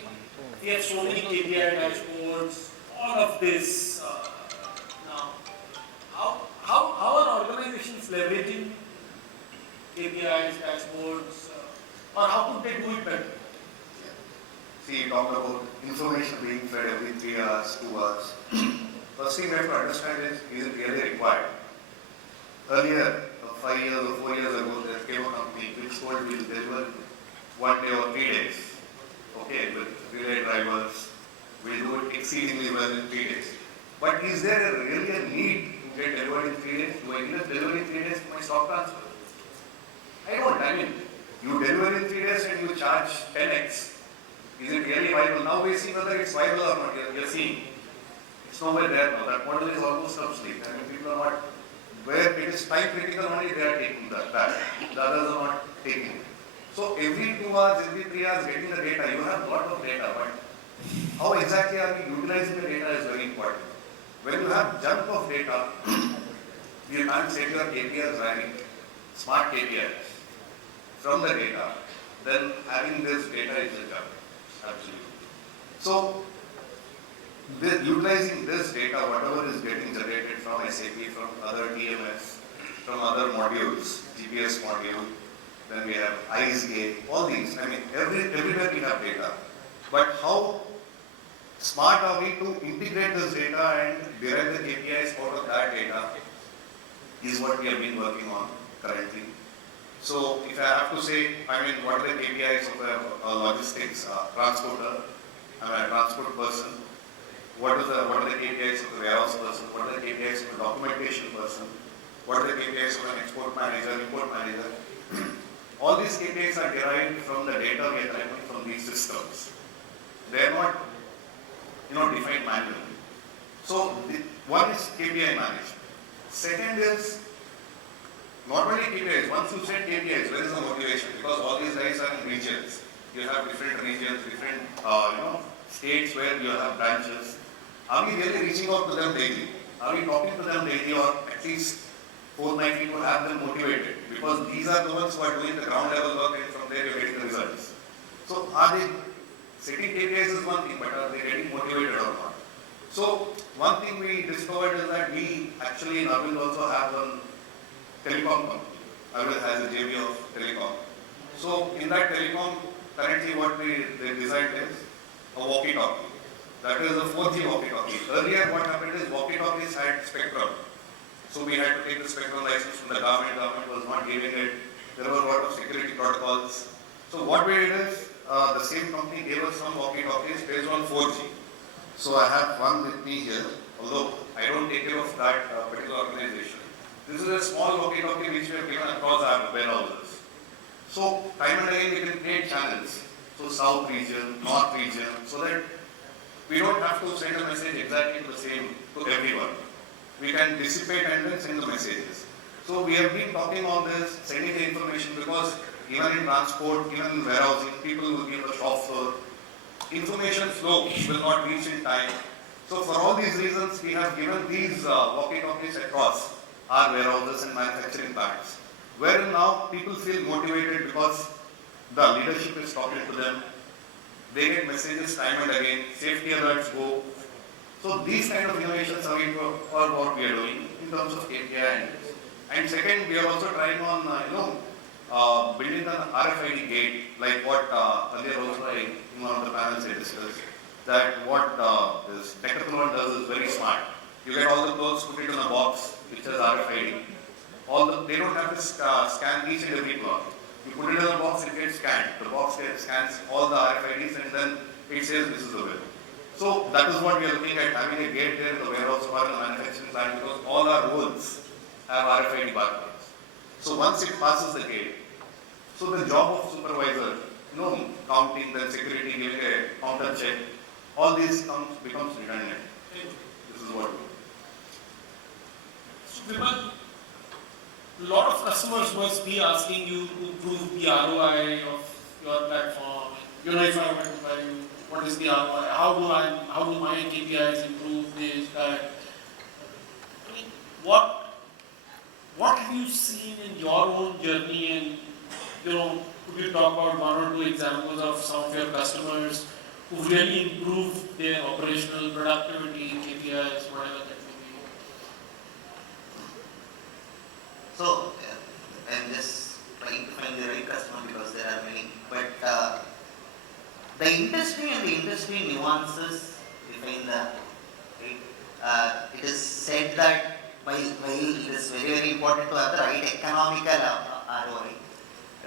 we have so many KPI dashboards, all of this now. How are organizations leveraging KPIs, dashboards, or how could they do it better? See, you talked about information being fed every 3 hours, 2 hours. First thing we have to understand is it really required? Earlier, 5 years or 4 years ago, there came a company which told we will deliver 1 day or 3 days. Okay, with relay drivers, we do it exceedingly well in 3 days. But is there really a need to get delivered in 3 days? Do I need a delivery in 3 days for my stock transfer? I don't. I mean, you deliver in 3 days and you charge 10x. Is it really viable? Now we see whether it's viable or not. You're seeing. It's nowhere there now. That model is almost obsolete. I mean, people are not, where it is time critical only, they are taking that. The others are not taking it. So every 2 hours, every 3 hours getting the data, you have a lot of data, but how exactly are we utilizing the data is very important. When you have junk of data, you can't set your KPIs running, smart KPIs from the data, then having this data is a junk. Absolutely. So, utilizing this data, whatever is getting generated from SAP, from other TMS, from other modules, GPS module, then we have ICE gate, all these. I mean, everywhere we have data. But how smart are we to integrate this data and derive the KPIs out of that data is what we have been working on currently. So if I have to say, I mean, what are the KPIs of a logistics transporter, a transport person? What are the KPIs of the warehouse person? What are the KPIs of a documentation person? What are the KPIs of an export manager, import manager? All these KPIs are derived from the data we are collecting from these systems. They are not, defined manually. So one is KPI management. Second is not only KPIs. Once you set KPIs, where is the motivation? Because all these guys are in regions. You have different regions, different states where you have branches. Are we really reaching out to them daily? Are we talking to them daily, or at least fortnightly to have them motivated? Because these are the ones who are doing the ground level work, and from there you are getting the results. So are they setting KPIs is one thing, but are they getting motivated or not? So one thing we discovered is that we actually in Arvind also have one telecom company. Arvind has a JV of telecom. So in that telecom, currently what they designed is a walkie-talkie. That is a 4G walkie-talkie. Earlier what happened is walkie-talkies had spectrum. So we had to take the spectrum license from the government. Government was not giving it. There were a lot of security protocols. So what we did is, the same company gave us some walkie-talkies based on 4G. So I have one with me here, although I don't take care of that particular organization. This is a small walkie-talkie which we have given across our warehouses. So time and again we can create channels. So South region, North region, so that we don't have to send a message exactly the same to everyone. We can dissipate and then send the messages. So we have been talking on this, sending the information, because even in transport, even in warehousing, people will be on the shop floor. Information flow will not reach in time. So for all these reasons, we have given these walkie-talkies across our warehouses and manufacturing plants, where now people feel motivated because the leadership is talking to them. They get messages time and again, safety alerts go. So these kind of innovations are what we are doing in terms of KPI. And second, we are also trying on, building an RFID gate, like what earlier also in one of the panels I discussed, that what this Decathlon does is very smart. You get all the clothes, put it in a box which has RFID. They don't have to scan each and every cloth. You put it in a box, it gets scanned. The box scans all the RFIDs and then it says this is the bill. So that is what we are looking at, having a gate there in the warehouse or in the manufacturing plant, because all our rolls have RFID barcodes. So once it passes the gate, so the job of supervisor, counting, then security, giving a counter check, all these becomes redundant. This is what we do. So Vimal, a lot of customers must be asking you to prove the ROI of your platform. If I want to buy you, what is the ROI? How do my KPIs improve this, that? I mean, what have you seen in your own journey, and could you talk about one or two examples of some of your customers who really improved their operational productivity, KPIs, whatever that may be? So, I'm just trying to find the right customer because there are many. But the industry and the industry nuances define that. Right? It is said that while it is very, very important to have the right economical ROI,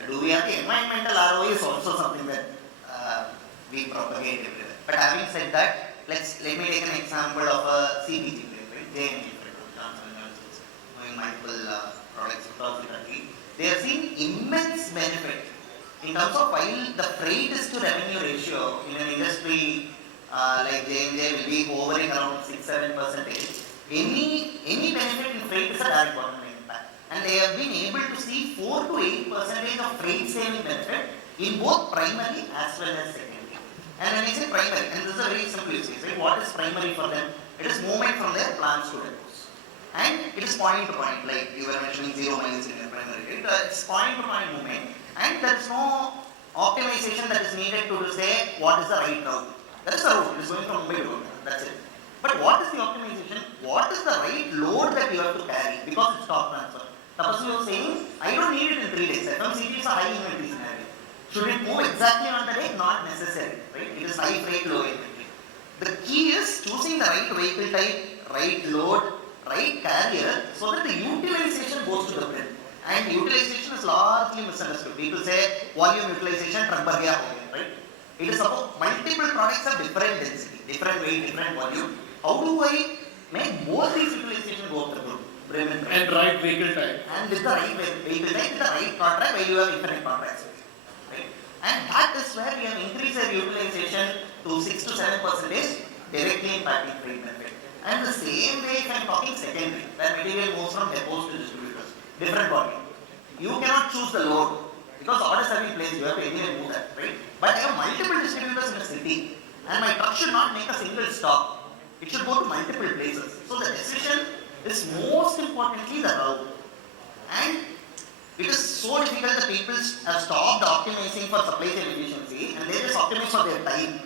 do we have the environmental ROI is also something that we propagate everywhere. But having said that, let me take an example of a CPG brand, right? JNG, doing multiple products across the country. They have seen immense benefit in terms of while the freight is to revenue ratio in an industry like J&J will be hovering around 6-7%. Any benefit in freight is a direct bottom line impact. And they have been able to see 4 to 8% of freight saving benefit in both primary as well as secondary. And when I say primary, and this is a very simple use case, right? What is primary for them? It is movement from their plants to depots. And it is point to point, like you were mentioning 0 miles in your primary, right? It's point to point movement, and there is no optimization that is needed to say what is the right route. That is the route, it is going from Mumbai to Kolkata, that's it. But what is the optimization? What is the right load that you have to carry? Because it's stock transfer. Tapaswi was saying, I don't need it in 3 days. FMCG is a high inventory scenario. Should it move exactly on the day? Not necessary, right? It is high freight, low inventory. The key is choosing the right vehicle type, right load, right carrier, so that the utilization goes to the brim. And utilization is largely misunderstood. People say volume utilization, truck bhar gaya ho gaya, right? It is about multiple products have different density, different weight, different volume. How do I make both these utilization go up the brim and right vehicle type? And with the right vehicle type, with the right contract, where you have infinite contracts. Right? And that is where we have increased our utilization to 6 to 7% directly impacting freight benefit. And the same way, if I am talking secondary, where material moves from depots to distributors, different volume. You cannot choose the load because orders have been placed, you have to anyway move that, right? But I have multiple distributors in a city, and my truck should not make a single stop. It should go to multiple places. So the decision is most importantly the route. And it is so difficult that people have stopped optimizing for supply chain efficiency, and they just optimize for their time.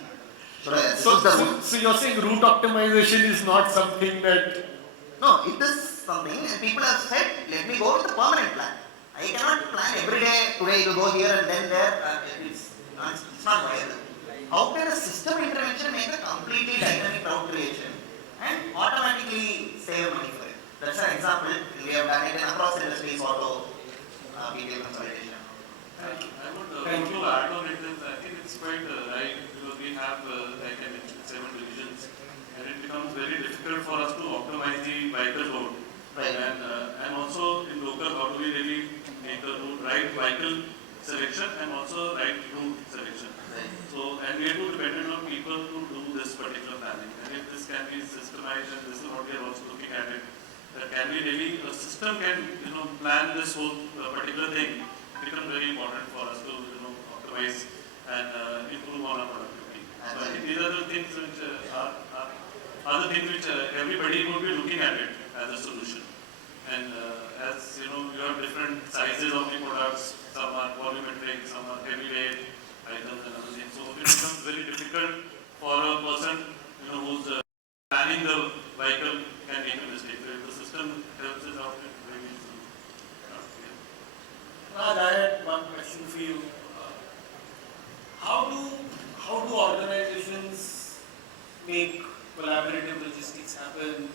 So you're saying route optimization is not something that... No, it is something, and people have said, let me go with a permanent plan. I cannot plan every day, today to go here and then there. It's not viable. How can a system intervention make a completely dynamic route creation and automatically save money for it? That's an example. We have done it across industries, auto, retail consolidation. I would also add on it is, I think it's quite right, because we have, like I mentioned, 7 divisions, and it becomes very difficult for us to optimize the vehicle load. Right. And also in local, how do we really make the right vehicle selection and also right route selection. Right. So, and we are too dependent on people to do this particular planning. And if this can be systemized, and this is what we are also looking at it, that can we really, a system can, plan this whole particular thing, becomes very important for us to, optimize and improve on our productivity. So I think these are the things which are the things which everybody would be looking at it as a solution. And as you have different sizes of the products, some are volumetric, some are heavyweight items and other things. So it becomes very difficult for a person, who's planning the vehicle can make a mistake. So if the system helps us out, it very easy. Raj, I had one question for you. How do organizations make collaborative logistics happen?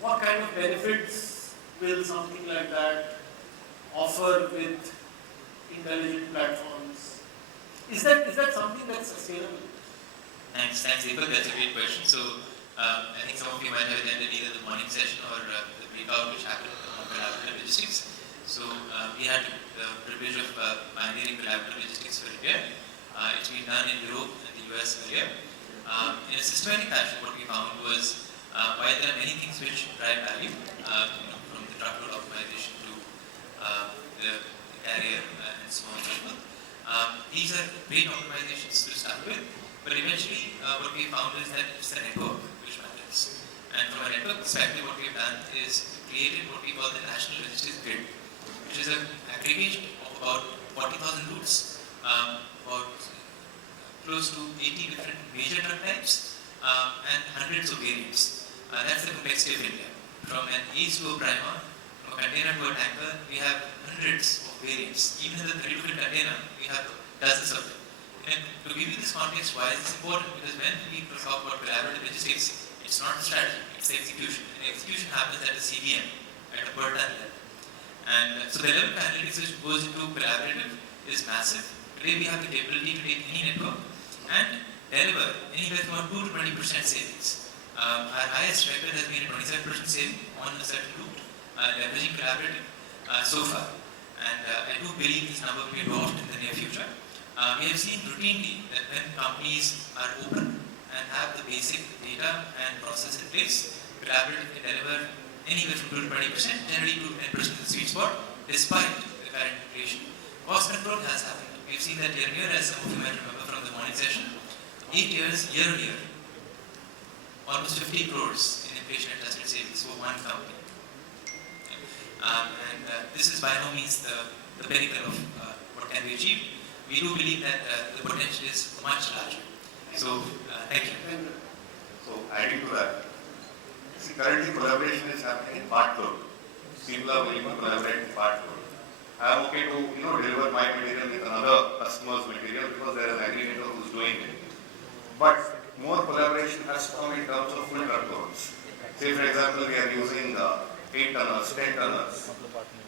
What kind of benefits will something like that offer with intelligent platforms? Is that something that's sustainable? Thanks, Deepak. That's a great question. So, I think some of you might have attended either the morning session or the breakout which happened on collaborative logistics. So, we had the privilege of pioneering collaborative logistics for India. It's been done in Europe and the US earlier. In a systematic fashion, what we found was while there are many things which drive value, from the truckload optimization to the carrier and so on and so forth, these are great optimizations to start with, but eventually what we found is that it's the network which matters. And from a network perspective, what we've done is created what we call the National Logistics Grid, which is an aggregation of about 40,000 routes, about close to 80 different major truck types, and hundreds of variants. That's the complexity of India. From an east to a primer, from a container to a tanker, we have hundreds of variants. Even in the 30-foot container, we have dozens of them. And to give you this context, why is this important? Because when we talk about collaborative logistics, it's not the strategy, it's the execution. And execution happens at the CDM, at a per ton level. And so the level of analytics which goes into collaborative is massive. Today we have the capability to take any network and deliver anywhere from 2 to 20% savings. Our highest record has been a 27% saving on a certain route, leveraging collaborative so far. And I do believe this number will be dwarfed in the near future. We have seen routinely that when companies are open and have the basic data and process in place, collaborative can deliver anywhere from 2 to 20%, generally 2 to 10% is the sweet spot, despite the current inflation. Cost control has happened. We've seen that year on year, as some of you might remember from the morning session, 8 years, year on year, almost 50 crores in inflation-adjusted savings for one company. This is by no means the pinnacle of what can be achieved. We do believe that the potential is much larger. So, thank you. So, adding to that, see, currently collaboration is happening in part code. People are willing to collaborate in part code. I am okay to deliver my material with another customer's material because there is an aggregator who's doing it. But more collaboration has to come in terms of full truckloads. Say for example, we are using 8 tonners, 10 tonners.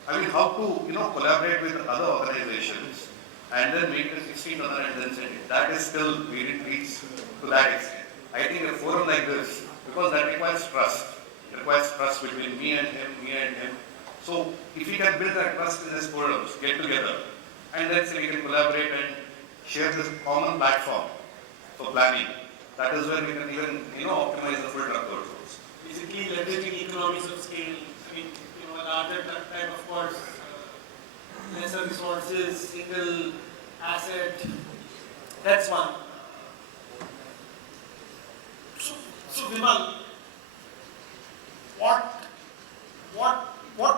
I mean, how to collaborate with other organizations and then make a 60 tonner and then send it. That is still, we didn't reach to that extent. I think a forum like this, because that requires trust. It requires trust between me and him. So if we can build that trust in these forums, get together, and then say we can collaborate and share this common platform for planning, that is where we can even optimize the full truckload routes. Basically leveraging economies of scale. I mean, a larger truck type, of course, lesser resources, single asset. That's one. So Vimal, what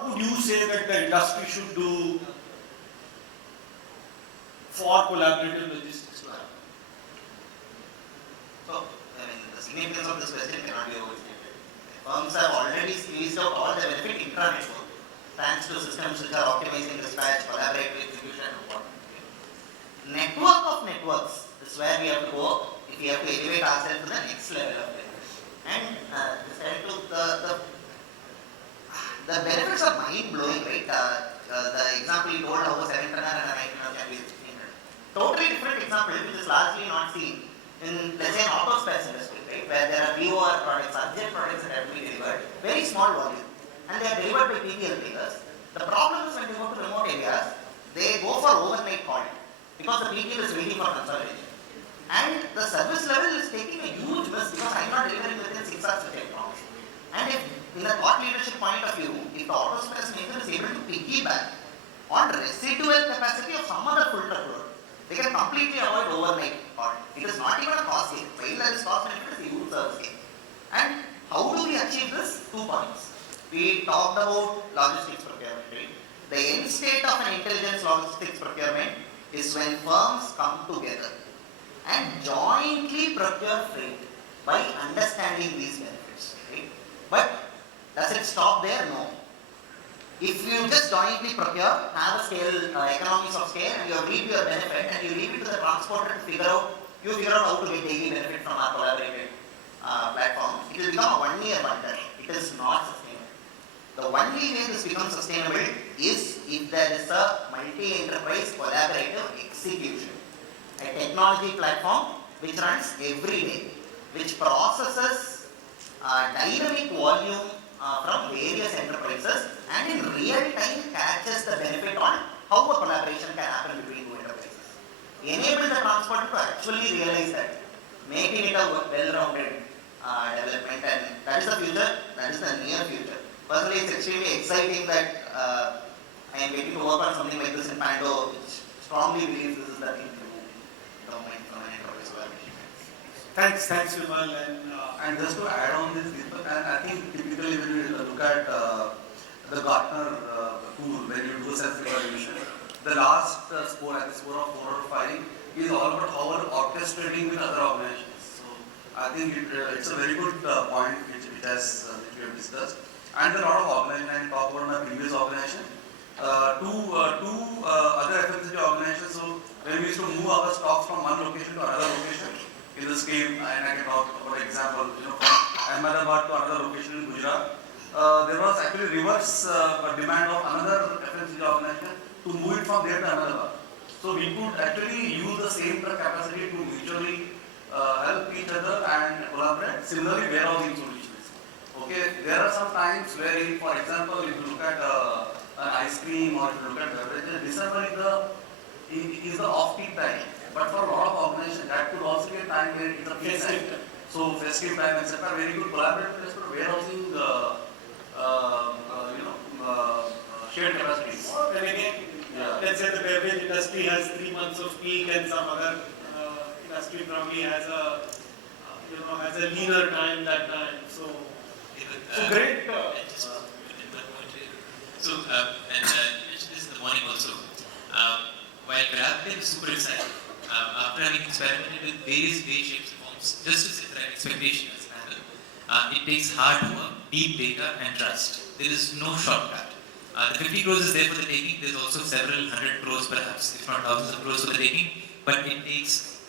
would you say that the industry should do for collaborative logistics to happen? So, I mean, the significance of this question cannot be overstated. Firms have already squeezed out all the benefit intra-network, thanks to systems which are optimizing dispatch, collaborative execution, and whatnot. Network of networks is where we have to go if we have to elevate ourselves to the next level of benefits. And the benefits are mind-blowing, right? The example you told how a 7-tonner and a 9-tonner can be 1600. Totally different example, which is largely not seen in, let's say, an auto spares industry, right? Where there are VOR products, urgent products that have to be delivered, very small volume, and they are delivered by PPL takers. The problem is when they go to remote areas, they go for overnight calling because the PPL is waiting for consolidation. And the service level is taking a huge miss because I'm not delivering within 6 hours which I promised. And if, in the thought leadership point of view, if the auto spares maker is able to piggyback on residual capacity of some other full truckload, they can completely avoid overnight calling. It is not even a cost gain. While there is cost benefit, it is a huge service gain. And how do we achieve this? 2 points. We talked about logistics procurement, right? The end state of an intelligence logistics procurement is when firms come together and jointly procure freight by understanding these benefits, right? But does it stop there? No. If you just jointly procure, have a scale, economies of scale, and you reap your benefit, and you leave it to the transporter to figure out how to get daily benefit from our collaborative platform, it will become a 1-year wonder. It is not sustainable. The only way this becomes sustainable is if there is a multi-enterprise collaborative execution. A technology platform which runs every day, which processes dynamic volume from various enterprises and in real time catches the benefit on how a collaboration can happen between two enterprises. Enable the transport to actually realize that, making it a well-rounded development, and that is the future, that is the near future. Personally, it's extremely exciting that I am getting to work on something like this in Pando, which strongly believes this is the thing to do government from an enterprise collaboration. Thanks, Vimal. And just to add on this, Deepak, and I think typically when you look at the Gartner tool, when you do self-evaluation, the last score, at the score of 4 or 5, is all about how we're orchestrating with other organizations. So I think it's a very good point which we have discussed. And there are a lot of organizations, I talked about my previous organization, two other FMCG organizations. So when we used to move our stocks from one location to another location, in the scheme, and I can talk about an example, from Ahmedabad to another location in Gujarat, there was actually reverse demand of another FMCG organization to move it from there to Ahmedabad. So we could actually use the same truck capacity to mutually help each other and collaborate. Similarly, warehousing solutions. Okay, there are some times where, for example, if you look at an ice cream or if you look at beverages, December is the off-peak time. But for a lot of organizations, that could also be a time where it's a peak time. So festive time, etc. Very good collaborative place for warehousing, shared capacities. And again, let's say the beverage industry has 3 months of peak, and some other industry probably has a leaner time that time. So great. So, and you mentioned this in the morning also. While collaborative is super exciting, after having experimented with various shapes and forms, just to set the right expectation as a panel, it takes hard work, deep data, and trust. There is no shortcut. The 50 crores is there for the taking. There's also several hundred crores, perhaps, if not thousands of crores for the taking. But it takes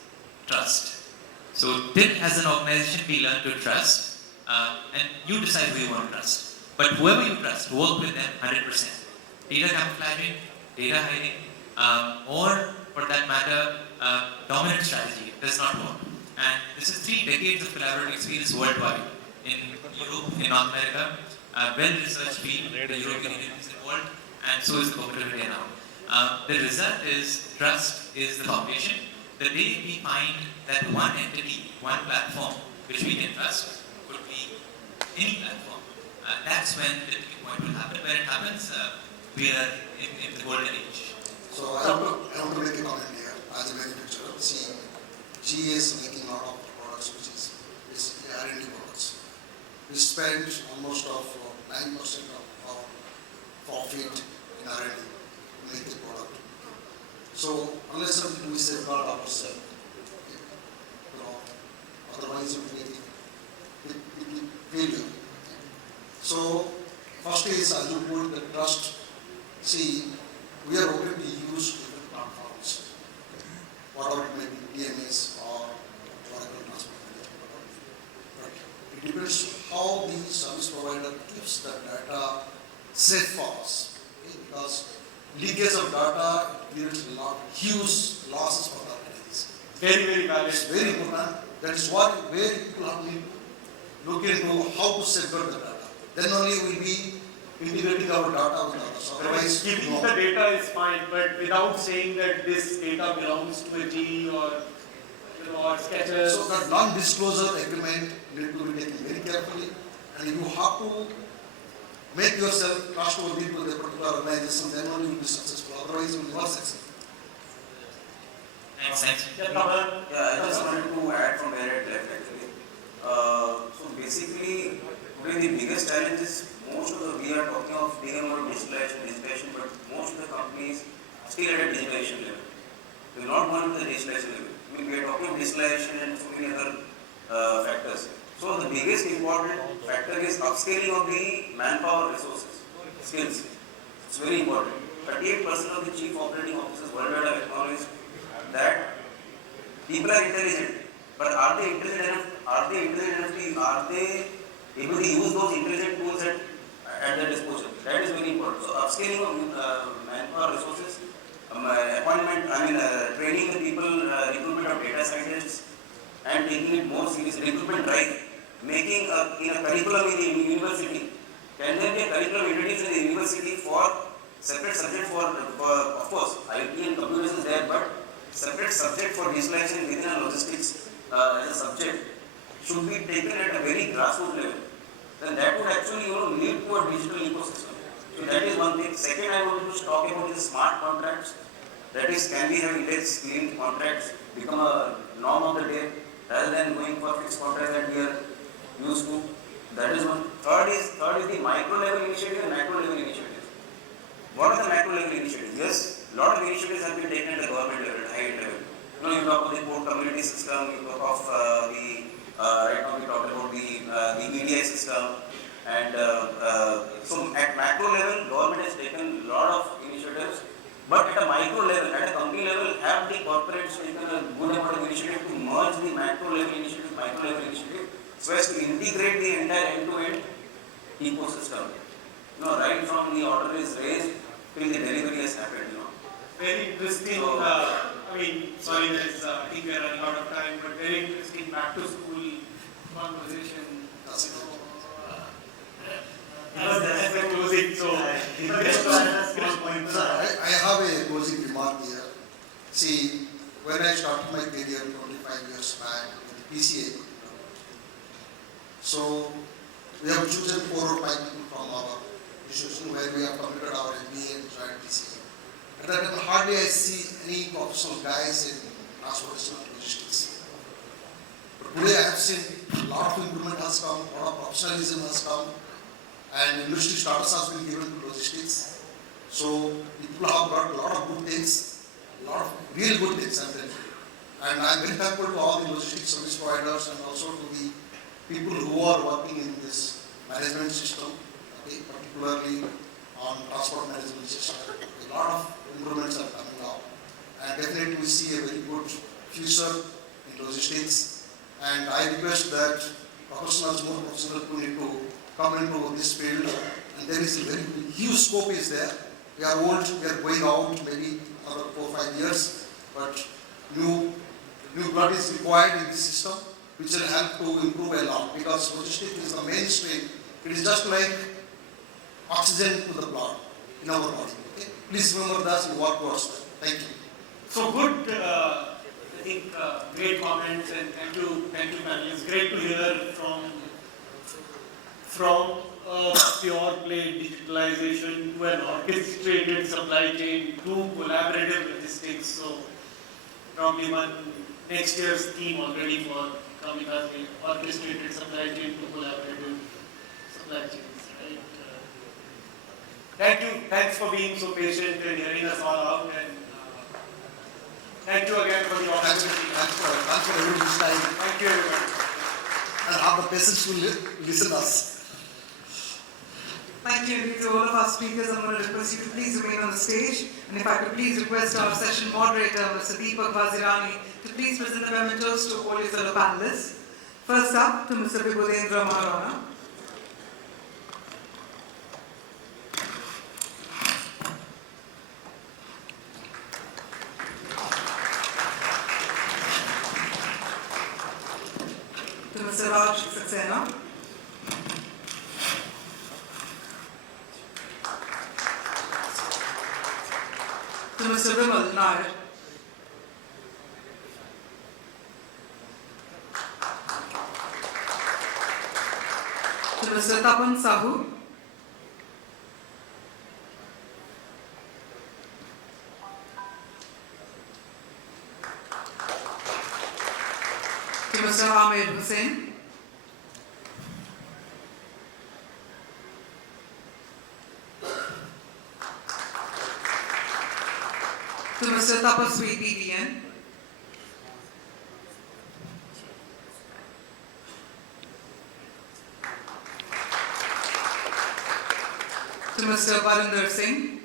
trust. So, then as an organization, we learn to trust, and you decide who you want to trust. But whoever you trust, work with them 100%. Data camouflaging, data hiding, or for that matter, dominant strategy does not work. And this is 3 decades of collaborative experience worldwide. In Europe, in North America, well-researched field, the European Union is involved, and so is the Government of India now. The result is trust is the foundation. The day we find that one entity, one platform, which we can trust, could be any platform, that's when the tipping point will happen. When it happens, we are in the golden age. So I want to make a comment here as a manufacturer. See, GE is making a lot of products which is basically R&D products. We spend almost of 9% of our profit in R&D to make the product. So unless we safeguard ourselves, otherwise it will be failure. So first is, as you put the trust. See, we are open to use different platforms, whatever it may be, DMS or whatever transport. But it depends how the service provider keeps the data safe for us. Okay? Because leakage of data creates a lot huge losses for the organization. Very, very valid. It's very important. That is what where people have to look into how to safeguard the data. Then only we will be integrating our data with others. Otherwise, keeping the data is fine, but without saying that this data belongs to a GE or Skechers. So that non-disclosure agreement need to be taken very carefully, and you have to make yourself trustworthy to the particular organization. Then only you will be successful. Otherwise, you will not succeed. Thanks. Yeah, I just wanted to add from where it left actually. So basically, today the biggest challenge is we are talking of being about digitalization, but most of the companies are still at a digitalization level. We are not going to the digitalization level. I mean, we are talking of digitalization and so many other factors. So the biggest important factor is upscaling of the manpower resources, skills. It's very important. 38% of the chief operating officers worldwide have acknowledged that people are intelligent, but are they intelligent enough? Are they able to use those intelligent tools at their disposal. That is very important. So upscaling of manpower resources, training the people, recruitment of data scientists, and taking it more seriously. Recruitment drive, making in a curriculum in the university. Can there be a curriculum introduced in the university for separate subject for of course, IT and computers is there, but separate subject for digitalization within a logistics as a subject should be taken at a very grassroots level. Then that would actually lead to a digital ecosystem. So that is one thing. Second, I want to talk about the smart contracts. That is, can we have index-linked contracts become a norm of the day rather than going for fixed contracts that we are used to? That is one. Third is the micro level initiative and macro level initiatives. What are the macro level initiatives? Yes, a lot of initiatives have been taken at the government level, high level. You talk about the port community system, you talk of right now we talk about the EDI system, and so at macro level, government has taken a lot of initiatives, but at a micro level, at a company level, have the corporates taken a good amount of initiative to merge the macro level initiative, micro level initiative, so as to integrate the entire end-to-end ecosystem. Right from the order is raised till the delivery has happened. Very interesting. So, Sorry, I think we are running out of time, but very interesting back to school conversation. As we're closing, so. I have a closing remark here. See, when I started my career 25 years back with PCA, so we have chosen 4 or 5 people from our institution where we have completed our MBA and joined PCA. And then hardly I see any professional guys in transportation and logistics. But today I have seen a lot of improvement has come, a lot of professionalism has come, and industry status has been given to logistics. So people have brought a lot of good things, a lot of real good things, and I am very thankful to all the logistics service providers and also to the people who are working in this management system, particularly on transport management system. A lot of improvements are coming out, and definitely we see a very good future in logistics. And I request that professionals, more professionals, who need to come into this field, and there is a very huge scope is there. We are old, we are going out maybe another 4 or 5 years, but new blood is required in this system, which will help to improve a lot, because logistics is the mainstream. It is just like oxygen to the blood in our body. Okay? Please remember that and work towards that. Thank you. So good, I think great comments, and thank you, panel. It's great to hear from a pure play digitalization to an orchestrated supply chain to collaborative logistics. So probably one next year's theme already for coming as the orchestrated supply chain to collaborative supply chains. Right? Thank you. Thanks for being so patient and hearing us all out. And thank you again for the opportunity. Thanks for everybody's time. Thank you, everybody. And have the patience to listen us. Thank you to all of our speakers. I'm going to request you to please remain on the stage. And if I could please request our session moderator, Mr. Deepak Vazirani, to please present the mementos to all your fellow panelists. First up, to Mr. Bibhudendra Maharana. To Mr. Saxena. To Mr. Vimal, Nair. To Mr. Tapan, Sahu. To Mr. Amer Hussain. To Mr. Tapaswi, DDN. To Mr. Barinder Singh.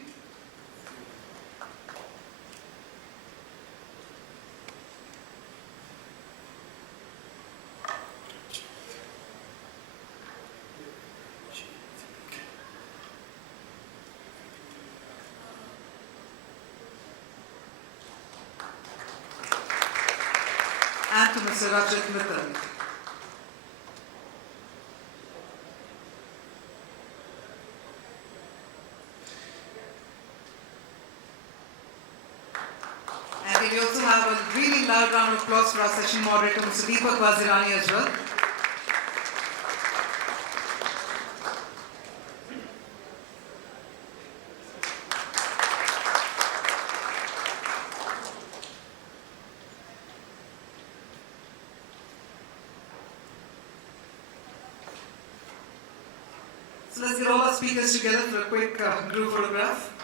to Mr. Rachit Mittal. And we also have a really loud round of applause for our session moderator, Mr. Deepak Vazirani as well. So let's get all our speakers together for a quick group photograph.